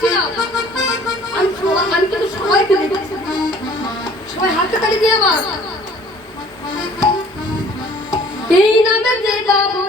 দেখছি না, আমি কিন্তু সবাইকে দেখছি, সবাই হাতে তালি দিয়ে আমার এই নামে যে বাবু